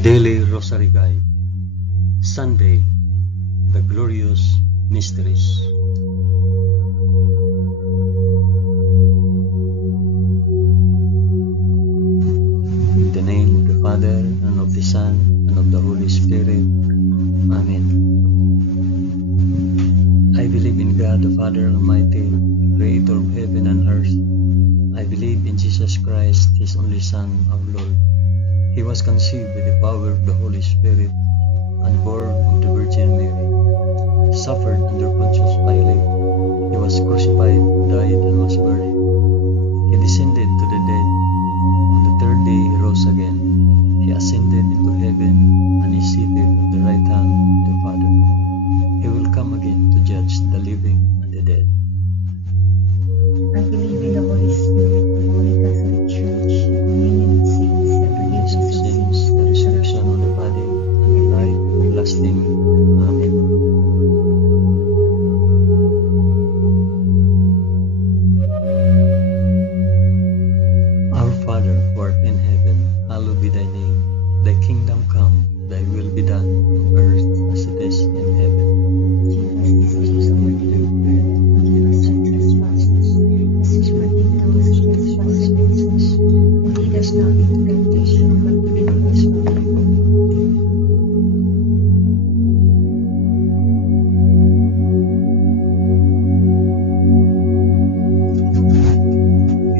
Daily Rosary Guide, Sunday, the Glorious Mysteries. In the name of the Father, and of the Son, and of the Holy Spirit. Amen. I believe in God the Father Almighty, creator of heaven and earth. I believe in Jesus Christ, His only Son, our Lord. He was conceived by the power of the Holy Spirit and born of the Virgin Mary. Suffered under Pontius Pilate. He was crucified, died, and was buried. He descended to the dead. On the third day He rose again. He ascended into heaven and is seated at the right hand of the Father. He will come again to judge the living and the dead. I believe in the Holy Spirit, the Holy Catholic Church, the communion of saints, the forgiveness of sins, The resurrection of the body, and the life everlasting. Amen. Our Father, who art in heaven, hallowed be thy name. Thy kingdom come, thy will be done, on earth as it is in heaven. Give us this day our daily bread, and forgive us our trespasses, as we forgive those who trespass against us. And lead us not into temptation, but deliver us from evil.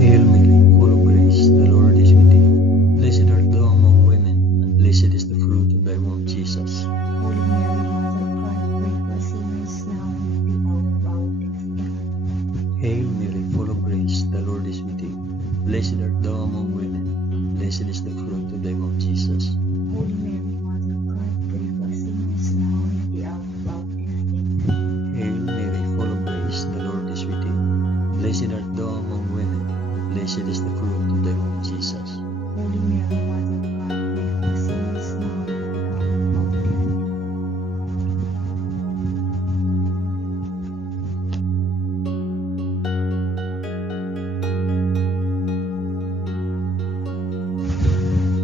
Hail Mary, full of grace, the Lord is with thee. Blessed art thou among women, and blessed is the fruit of thy womb, Jesus. Holy Mary, Mother of God, pray for us sinners now and at the hour of our death. Amen. Hail Mary, full of grace, the Lord is with thee. Blessed art thou among women, and blessed is the fruit of thy womb, Jesus. Holy Mary, Mother of God, pray for us sinners now and at the hour of our death. Amen. Hail Mary, full of grace, the Lord is with thee. Blessed art thou among women, and blessed is the fruit of thy womb, Jesus. Holy Mary, Mother of God, pray for us sinners now and at the hour of our death.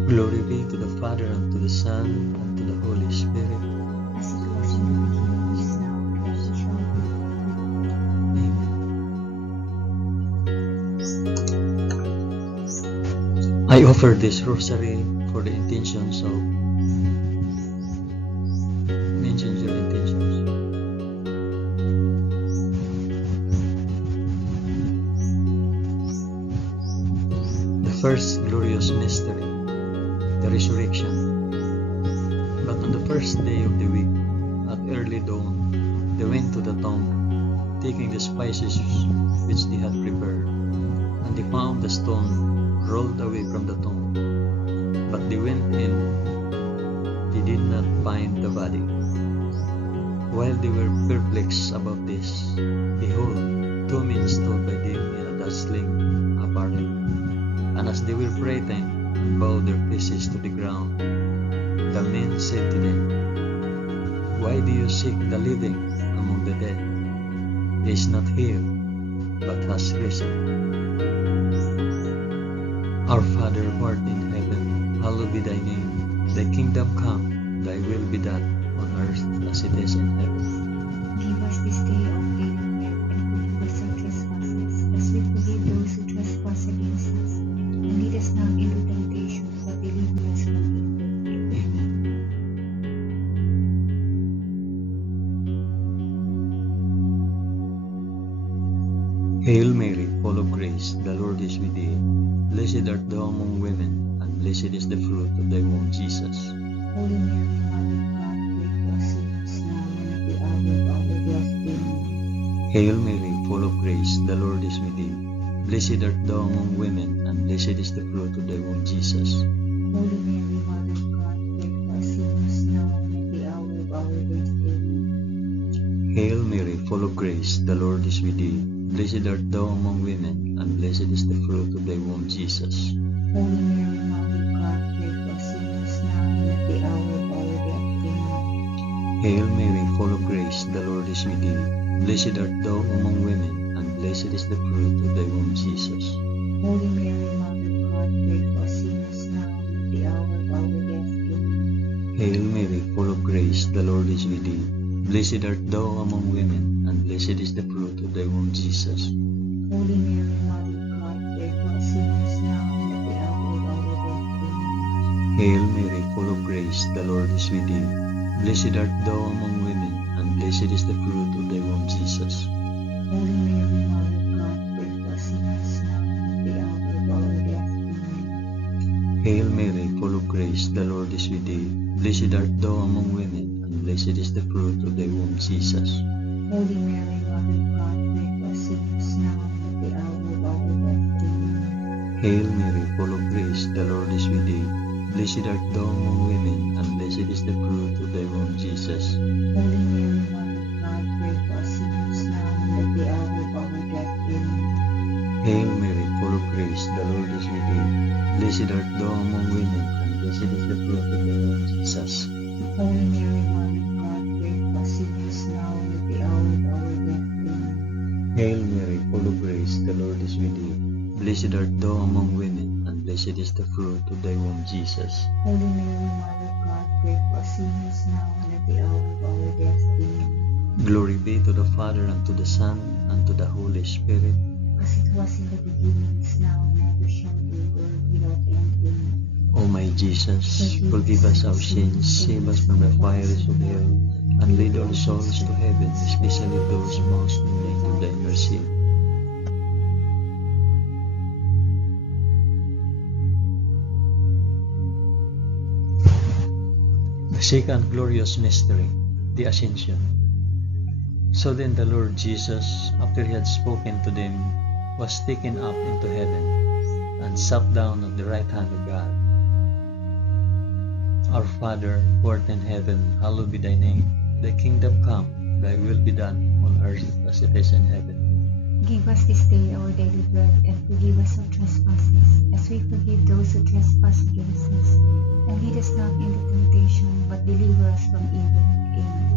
Glory be to the Father, and to the Son, and to the Holy Spirit. As it was in the beginning, is now, and ever shall be, world without end. I offer this rosary for the intentions of mention your intentions. The first glorious mystery, the resurrection. But on the first day of the week, at early dawn, they went to the tomb, taking the spices which they had prepared, and they found the stone rolled away from the tomb. But they went in, they did not find the body. While they were perplexed about this, behold, two men stood by them in a dazzling apparel. And as they were frightened and bowed their faces to the ground, the men said to them, "Why do you seek the living among the dead? He is not here, but has risen. Our Father who art in heaven, hallowed be thy name. Thy kingdom come, thy will be done, on earth as it is in heaven. Give us this day our daily bread, and forgive us our trespasses, as we forgive those who trespass against us. And lead us not into temptation, but deliver us from evil. Amen. Amen. Hail Mary, full of grace, the Lord is with thee. Blessed art thou among women, and blessed is the fruit of thy womb, Jesus. Holy Mary, Mother of God, pray for us sinners now and at the hour of our death. Amen. Hail Mary, full of grace, the Lord is with thee. Blessed art thou among women, and blessed is the fruit of thy womb, Jesus. Holy Mary, Mother of God, pray for us sinners now and at the hour of our death. Amen. Hail Mary, full of grace, the Lord is with thee. Blessed art thou among women, and blessed is the fruit of thy womb, Jesus. Holy Mary, Mother of God, pray for us sinners now and at the hour of our death. Amen. Hail Mary, full of grace, the Lord is with thee. Blessed art thou among women, and blessed is the fruit of thy womb, Jesus. Holy Mary, Mother of God, pray for us sinners now and at the hour of our death. Amen. grace, the Lord is with thee. Blessed art thou among women, and blessed is the fruit of thy womb, Jesus. Holy Mary, Mother of God, pray for us sinners now and at the hour of our death. Amen. Hail Mary, full of grace, the Lord is with thee. Blessed art thou among women, and blessed is the fruit of thy womb, Jesus. Holy Mary, Mother of God, pray for us sinners now and at the hour of our death. Amen. Hail Mary, full of grace, the Lord is with thee. Blessed art thou among women, and blessed is the fruit of thy womb, Jesus. Holy Mary, Mother of God, pray for us sinners now and at the hour of our death. Amen. Hail Mary, full of grace, the Lord is with thee. Blessed art thou among women, and blessed is the fruit of thy womb, Jesus. Holy Mary, Mother of God, pray for us sinners now and at the hour of our death. Amen. Hail Mary, full of grace, the Lord is with thee. Blessed art thou among women, and blessed is the fruit of thy womb, Jesus. Holy Mary, Mother of God, pray for us sinners now and at the hour of our death. Amen. Hail Mary, full of grace, the Lord is with thee. Blessed art thou among women, and blessed is the fruit of thy womb, Jesus. Holy Mary, Mother of God, pray for us sinners now and at the hour of our death. Amen. Glory be to the Father, and to the Son, and to the Holy Spirit. As it was in the beginning, is now, and ever shall be, world without end. Amen. O my Jesus, forgive us our sins, save us from the fires of hell, and lead all souls to heaven, especially those most in need of thy mercy. The second glorious mystery, the Ascension. So then the Lord Jesus, after he had spoken to them, was taken up into heaven, and sat down at the right hand of God. Our Father, who art in heaven, hallowed be thy name. Thy kingdom come, thy will be done, on earth as it is in heaven. Give us this day our daily bread, and forgive us our trespasses, as we forgive those who trespass against us. And lead us not into temptation, but deliver us from evil. Amen.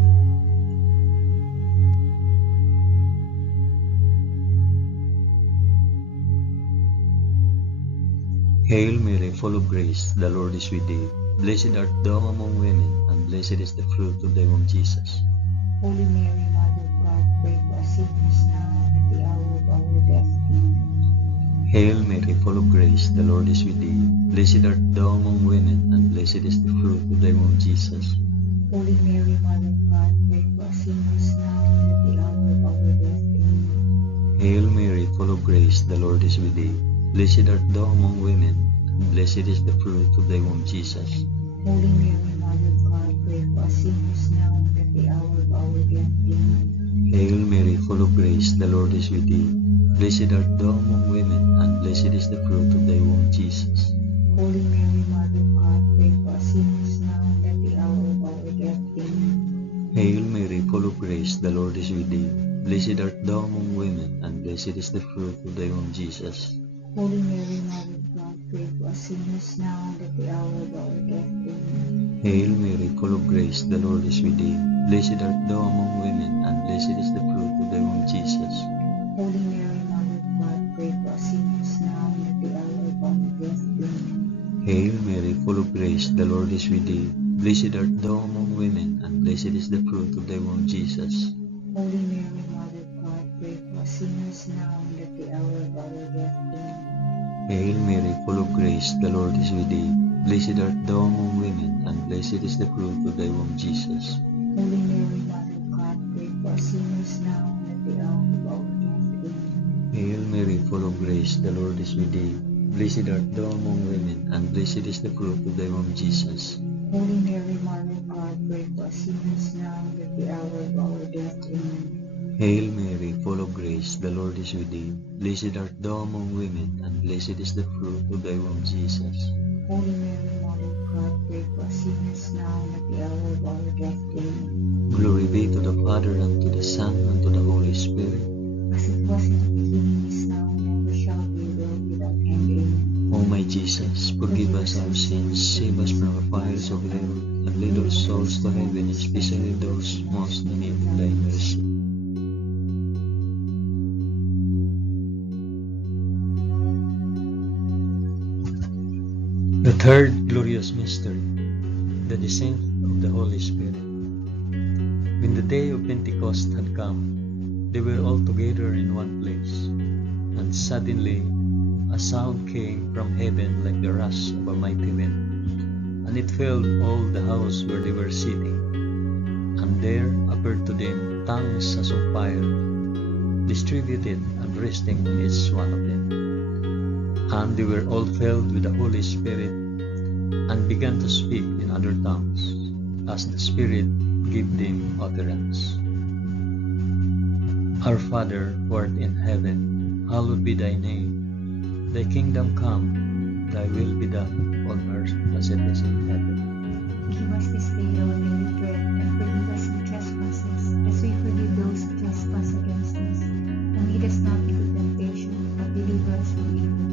Hail Mary, full of grace, the Lord is with thee. Blessed art thou among women, and blessed is the fruit of thy womb, Jesus. Holy Mary, Mother of God, pray for us sinners now and at the hour of our death. Amen. Hail Mary, full of grace, the Lord is with thee. Blessed art thou among women, and blessed is the fruit of thy womb, Jesus. Holy Mary, Mother of God, pray for us sinners now and at the hour of our death. Amen. Hail Mary, full of grace, the Lord is with thee. Blessed art thou among women, and blessed is the fruit of thy womb, Jesus. Holy Mary, Mother of God, pray for us sinners now and at the hour of our death. Amen. Hail Mary, full of grace, the Lord is with thee. Blessed art thou among women, and blessed is the fruit of thy womb, Jesus. Holy Mary, Mother of God, pray for us sinners now and at the hour of our death. Amen. Hail Mary, full of grace, the Lord is with thee. Blessed art thou among women, and blessed is the fruit of thy womb, Jesus. Holy Mary, Mother of God, pray for us sinners now and at the hour of our death. Amen. Hail Mary, full of grace, the Lord is with thee. Blessed art thou among women, and blessed is the fruit of thy womb, Jesus. Holy Mary, Mother of God, pray for us sinners now and at the hour of our death. Amen. Hail Mary, full of grace, the Lord is with thee. Blessed art thou among women, and blessed is the fruit of thy womb, Jesus. Holy Mary, Mother of God, pray for us sinners now and at the hour of our death. Amen. Hail Mary, full of grace, the Lord is with thee. Blessed art thou among women, and blessed is the fruit of thy womb, Jesus. Holy Mary, Mother of God, pray for us sinners now and at the hour of our death. Amen. Hail Mary, full of grace, the Lord is with thee. Blessed art thou among women, and blessed is the fruit of thy womb, Jesus. Holy Mary, Mother of God, pray for us sinners now and at the hour of our death. Amen. Hail Mary, full of grace, the Lord is with thee. Blessed art thou among women, and blessed is the fruit of thy womb, Jesus. Holy Mary, Mother of God, pray for us sinners now and at the hour of our death. Amen. Glory be to the Father, and to the Son, and to the Holy Spirit. As it was in the beginning, is now, and ever shall be, world without end. Amen. O my Jesus, forgive us our sins, save us from the fires of hell, and lead all souls to heaven, especially those most in need of thy mercy. The third glorious mystery, the descent of the Holy Spirit. When the day of Pentecost had come, they were all together in one place, and suddenly a sound came from heaven like the rush of a mighty wind, and it filled all the house where they were sitting. And there appeared to them tongues as of fire, distributed and resting on each one of them. And they were all filled with the Holy Spirit, and began to speak in other tongues, as the Spirit gave them utterance. Our Father, who art in heaven, hallowed be thy name. Thy kingdom come, thy will be done on earth as it is in heaven. Give us this day our daily bread, and forgive us our trespasses, as we forgive those who trespass against us. And lead us not into temptation, but deliver us from evil.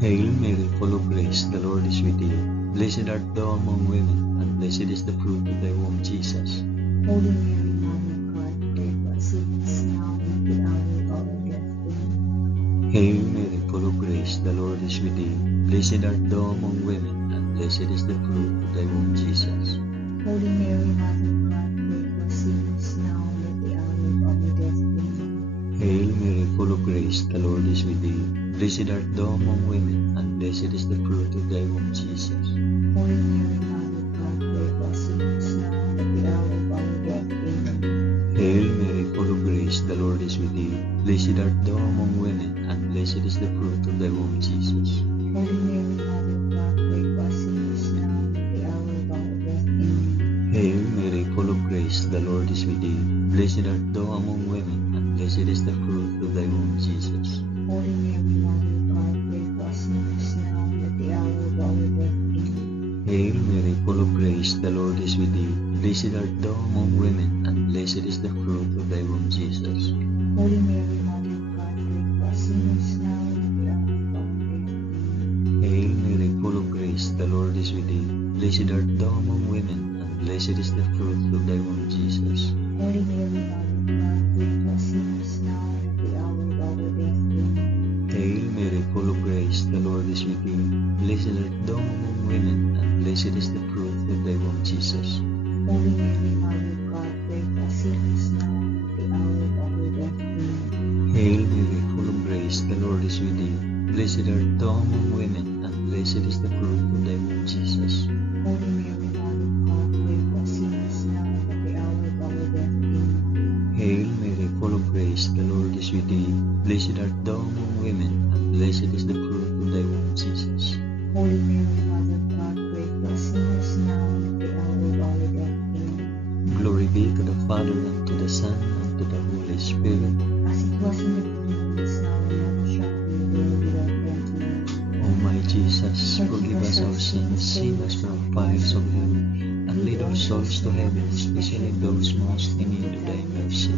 Hail Mary, full of grace, the Lord is with thee. Blessed art thou among women, and blessed is the fruit of thy womb, Jesus. Holy Mary, Mother of God, pray for us sinners now and at the hour of our death. Amen. Hail Mary, full of grace, the Lord is with thee. Blessed art thou among women, and blessed is the fruit of thy womb, Jesus. Holy Mary, Mother of God, pray for us sinners now and at the hour of our death. Amen. Hail Mary, full of grace, the Lord is with thee. Blessed art thou among women, and blessed is the fruit of thy womb, Jesus. Holy Mary, Mother of God, pray for us sinners now and at the hour of our death. Amen. Hail Mary, full of grace, the Lord is with thee. Blessed art thou among women, and blessed is the fruit of thy womb, Jesus. Holy Mary, Mother of God, pray for us sinners now and at the hour of our death. Amen. Hail Mary, full of grace, the Lord is with thee. Blessed art thou among women, and blessed is the fruit of thy womb, Jesus. Holy Mary, Mother of God, pray for us sinners now and at the hour of our death. Amen. Hail Mary, full of grace, the Lord is with thee. Blessed art thou among women, and blessed is the fruit of thy womb, Jesus. Holy Mary, Mother of God, pray for us sinners now and at the hour of our death. Amen. Hail Mary, full of grace, the Lord is with thee. Blessed art thou among women, and blessed is the fruit of thy womb, Jesus. Holy Mary, Mother of God, pray for us sinners now and at the hour of our death. Amen. Hail Mary, full of grace, the Lord is with thee. Blessed art thou among women, and blessed is the fruit of thy womb, Jesus. Holy Mary, Mother of God, pray for us sinners now and at the hour of our death. Amen. Hail Mary, full of grace, the Lord is with thee. Blessed art thou among women, and blessed is the fruit of thy womb, Jesus. Holy Mary, Mother of God, pray for us sinners now and at the hour of our death. Amen. Hail Mary, full of grace, the Lord is with thee. Blessed art thou among women, and blessed is the fruit of thy womb, Jesus. Holy Mary, Mother of God, pray for us sinners now and at the hour of our death. Amen. Glory be to the Father, and to the Son, and to the Holy Spirit. As it was in the beginning, is now, and ever shall be, world without end. Amen. O my Jesus, forgive us our sins, save us from the fires of hell, and lead our souls to heaven, especially those most in need of thy mercy.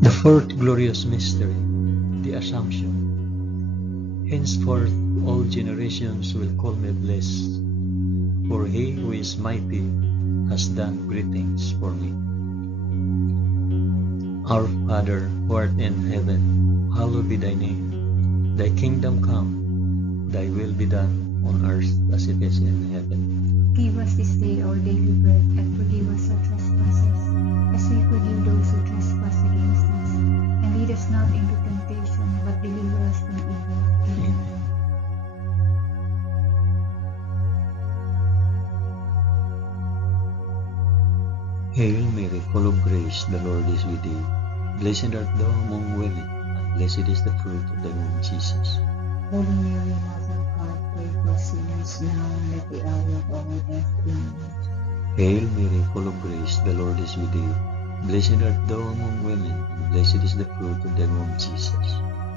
The fourth glorious mystery, the Assumption. Henceforth all generations will call me blessed, for he who is mighty has done great things for me. Our Father, who art in heaven, hallowed be thy name. Thy kingdom come, thy will be done on earth as it is in heaven. Give us this day our daily bread, and forgive us our trespasses, as we forgive those who trespass against us. And lead us not into temptation, but deliver us from evil. Amen. Hail Mary, full of grace, the Lord is with thee. Blessed art thou among women, and blessed is the fruit of thy womb, Jesus. Holy Mary, Mother of God, pray for us sinners now and at the hour of our death. Amen. Hail Mary, full of grace, the Lord is with thee. Blessed art thou among women, and blessed is the fruit of thy womb, Jesus.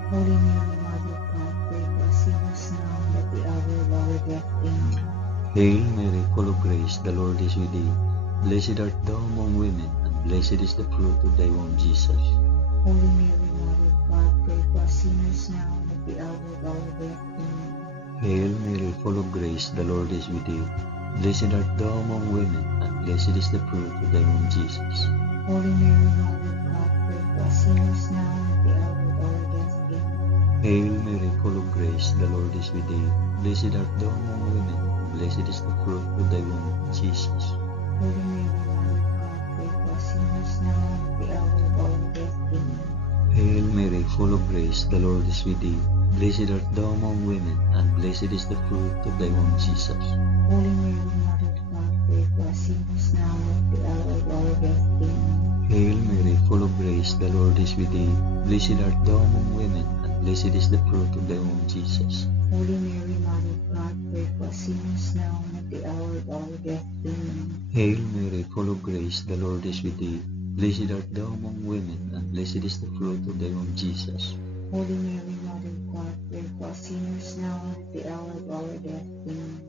Holy Mary, Mother of God, pray for us sinners now and at the hour of our death. Amen. Hail Mary, full of grace, the Lord is with thee. Blessed art thou among women, and blessed is the fruit of thy womb, Jesus. Holy Mary, Mother of God, pray for us sinners now and at the hour of our death. Amen. Hail Mary, full of grace, the Lord is with thee. Blessed art thou among women, and blessed is the fruit of thy womb, Jesus. Holy Mary, Mother of God, pray for us sinners now and at the hour of our death. Amen. Hail Mary, full of grace, the Lord is with thee. Blessed art thou among women, and blessed is the fruit of thy womb, Jesus. Holy Mary, Mother of God, pray for us sinners now and at the hour of our death. Amen. Hail Mary, full of grace, the Lord is with thee. Blessed art thou among women, and blessed is the fruit of thy womb, Jesus. Holy Mary, Mother of God, pray for us sinners now and at the hour of our death. Amen. Hail Mary, full of grace, the Lord is with thee. Blessed art thou among women, and blessed is the fruit of thy womb, Jesus. Holy Mary, Mother of God, pray for us sinners now and at the hour of our death. Amen. Hail Mary, full of grace, the Lord is with thee. Blessed art thou among women, and blessed is the fruit of thy womb, Jesus. Holy Mary, Mother of God, pray for us sinners now and at the hour of our death. Amen.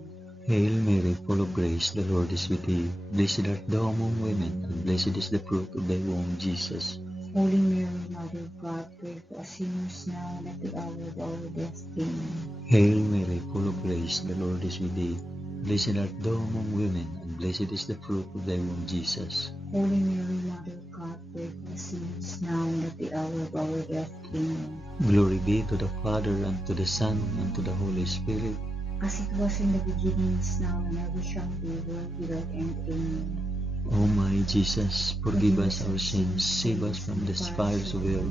Hail Mary, full of grace, the Lord is with thee. Blessed art thou among women, and blessed is the fruit of thy womb, Jesus. Holy Mary, Mother of God, pray for us sinners now and at the hour of our death. Amen. Hail Mary, full of grace, the Lord is with thee. Blessed art thou among women, and blessed is the fruit of thy womb, Jesus. Holy Mary, Mother of God, pray for us sinners now and at the hour of our death. Amen. Glory be to the Father, and to the Son, and to the Holy Spirit. As it was in the beginning, is now, and ever shall be, world without end. Amen. O my Jesus, forgive us our sins, save us from the fires of hell,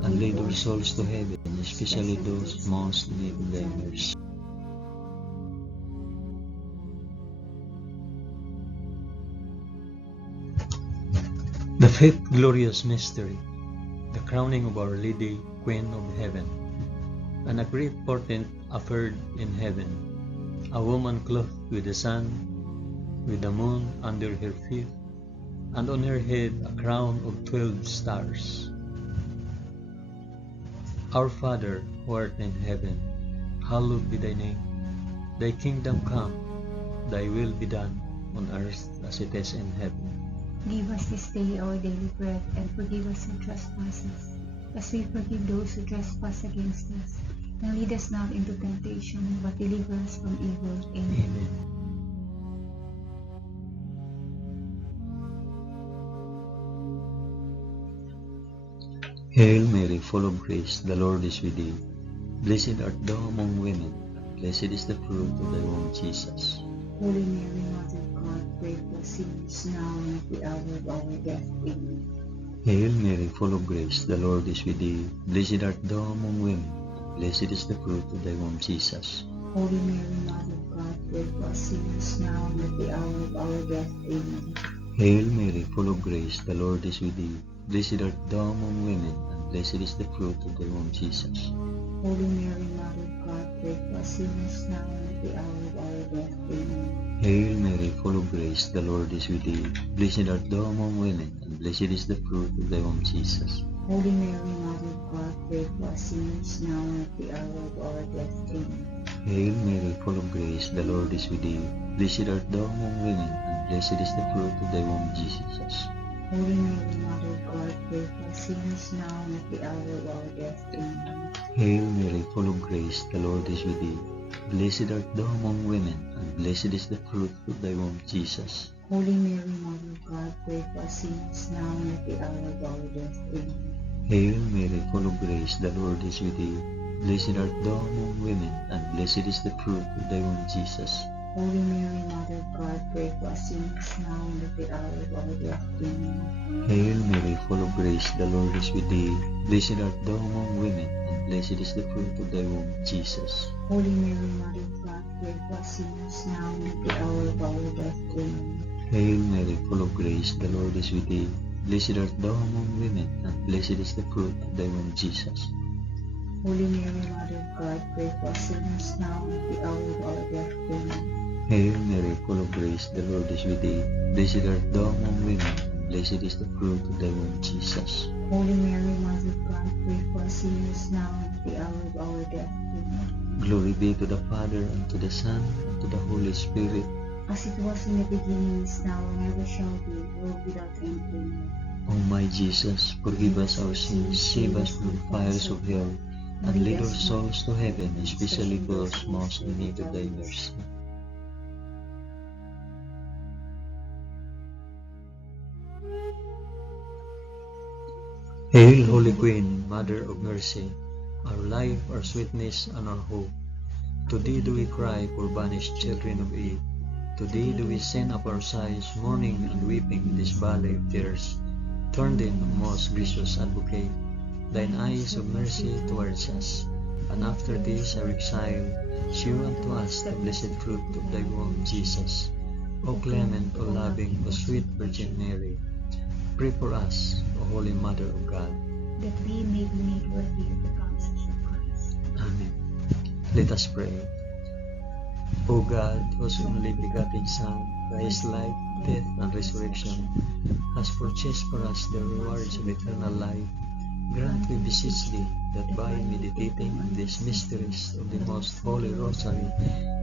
and lead our souls to heaven, especially those most in need of thy mercy. The fifth glorious mystery, the crowning of Our Lady, Queen of Heaven. And a great portent appeared in heaven, a woman clothed with the sun, with the moon under her feet, and on her head a crown of 12 stars. Our Father, who art in heaven, hallowed be thy name. Thy kingdom come, thy will be done, on earth as it is in heaven. Give us this day our daily bread, and forgive us our trespasses, as we forgive those who trespass against us. And lead us not into temptation, but deliver us from evil. Amen. Amen. Hail Mary, full of grace, the Lord is with thee. Blessed art thou among women, and blessed is the fruit of thy womb, Jesus. Holy Mary, Mother of God, pray for us sinners now and at the hour of our death. Amen. Hail Mary, full of grace, the Lord is with thee. Blessed art thou among women, and blessed is the fruit of thy womb, Jesus. Holy Mary, Mother of God, pray for us sinners now and at the hour of our death. Amen. Hail Mary, full of grace, the Lord is with thee. Blessed art thou among women, and blessed is the fruit of thy womb, Jesus. Holy Mary, Mother of God, pray for us sinners now and at the hour of our death. Amen. Hail Mary, full of grace, the Lord is with thee. Blessed art thou among women, and blessed is the fruit of thy womb, Jesus. Holy Mary, Mother of God, pray for us sinners now and at the hour of our death. Amen. Hail Mary, full of grace, the Lord is with thee. Blessed art thou among women, and blessed is the fruit of thy womb, Jesus. Holy Mary, Mother of God, pray for us sinners now and at the hour of our death. Amen. Hail Mary, full of grace, the Lord is with thee. Blessed art thou among women, and blessed is the fruit of thy womb, Jesus. Holy Mary, Mother of God, pray for us sinners now and at the hour of our death. Amen. Hail Mary, full of grace, the Lord is with thee. Blessed art thou among women, and blessed is the fruit of thy womb, Jesus. Holy Mary, Mother of God, pray for us sinners now and at the hour of our death. Amen. Hail Mary, full of grace, the Lord is with thee. Blessed art thou among women, and blessed is the fruit of thy womb, Jesus. Holy Mary, Mother of God, pray for us sinners now and at the hour of our death. Amen. Hail Mary, full of grace, the Lord is with thee. Blessed art thou among women, and blessed is the fruit of thy womb, Jesus. Holy Mary, Mother of God, pray for us sinners now and at the hour of our death. Amen. Hail Mary, full of grace, the Lord is with thee. Blessed art thou among women, and blessed is the fruit of thy womb, Jesus. Holy Mary, Mother of God, pray for us sinners now and at the hour of our death. Amen. Glory be to the Father, and to the Son, and to the Holy Spirit. As it was in the beginning, is now, and ever shall be, world without end. Amen. O my Jesus, forgive us our sins, save us from the fires of hell, and lead our souls to heaven, especially those most in need of thy mercy. Hail, Holy Queen, Mother of Mercy, our life, our sweetness, and our hope. To thee do we cry, poor banished children of Eve. To thee do we send up our sighs, mourning and weeping in this valley of tears. Turn then, O most gracious Advocate, thine eyes of mercy towards us, and after this our exile, shew unto us the blessed fruit of thy womb, Jesus. O clement, O loving, O sweet Virgin Mary, pray for us, O Holy Mother of God. that we may be made worthy of the promises of Christ. Amen. Let us pray. O God, whose only begotten Son, by his life, death, and resurrection, has purchased for us the rewards of eternal life, grant, we beseech thee, that by meditating on these mysteries of the most holy Rosary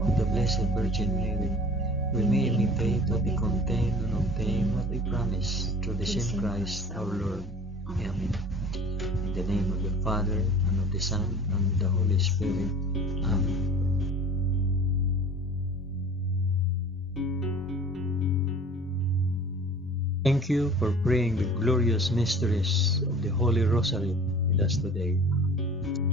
of the Blessed Virgin Mary, we may imitate what they contain and obtain what they promise, through the same Christ our Lord. Amen. In the name of the Father, and of the Son, and of the Holy Spirit. Amen. Thank you for praying the glorious mysteries of the Holy Rosary with us today.